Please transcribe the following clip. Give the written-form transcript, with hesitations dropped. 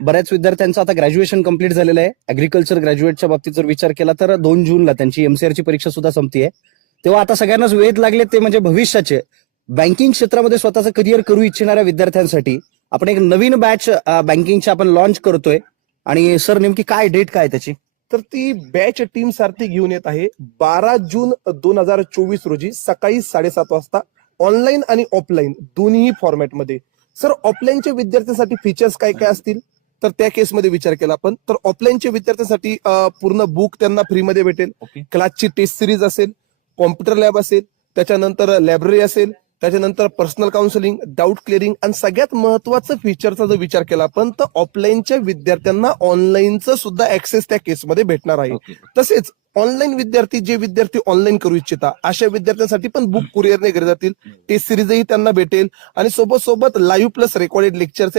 बऱ्याच विद्यार्थ्यांचं आता ग्रॅज्युएशन कंप्लीट झालेलं आहे. ऍग्रिकल्चर ग्रॅज्युएटच्या बाबतीत जर विचार केला तर 2 जूनला त्यांची एमसीआरची परीक्षा सुद्धा संपतीये. तेव्हा आता सगळ्यांनाच वेध लागले ते म्हणजे भविष्याचे बँकिंग क्षेत्रामध्ये स्वतःचं करिअर करू इच्छिणाऱ्या विद्यार्थ्यांसाठी आपण एक नवीन बॅच बँकिंगची आपण लॉन्च करतोय. आणि सर नेमकी काय डेट काय त्याची? तर ती बॅच टीम सारथी घेऊन येत आहे 12 जून 2024 रोजी सकाळी 7:30 वाजता, ऑनलाईन आणि ऑफलाईन दोन्ही फॉर्मॅटमध्ये. सर, ऑफलाईनच्या विद्यार्थ्यांसाठी फीचर्स काय काय असतील तर त्या केसमध्ये विचार केला आपण. तर ऑफलाईनच्या विद्यार्थ्यांसाठी पूर्ण बुक त्यांना फ्रीमध्ये भेटेल. क्लासची टेस्ट सिरीज असेल, कॉम्प्युटर लॅब असेल, त्याच्यानंतर लायब्ररी असेल, त्याच्यानंतर पर्सनल काउन्सिलिंग, डाऊट क्लिअरिंग, आणि सगळ्यात महत्वाचं फीचरचा जर विचार केला आपण तर ऑफलाईनच्या विद्यार्थ्यांना ऑनलाईनचं सुद्धा ऍक्सेस त्या केसमध्ये भेटणार आहे. तसेच ऑनलाईन जे विद्यार्थी ऑनलाईन करू इच्छिता अशा विद्यार्थ्यांसाठी पण बुक कुरिअरने घरी जातील, टेस्ट सिरीजही त्यांना भेटेल, आणि सोबत लाईव्ह प्लस रेकॉर्डेड लेक्चरचे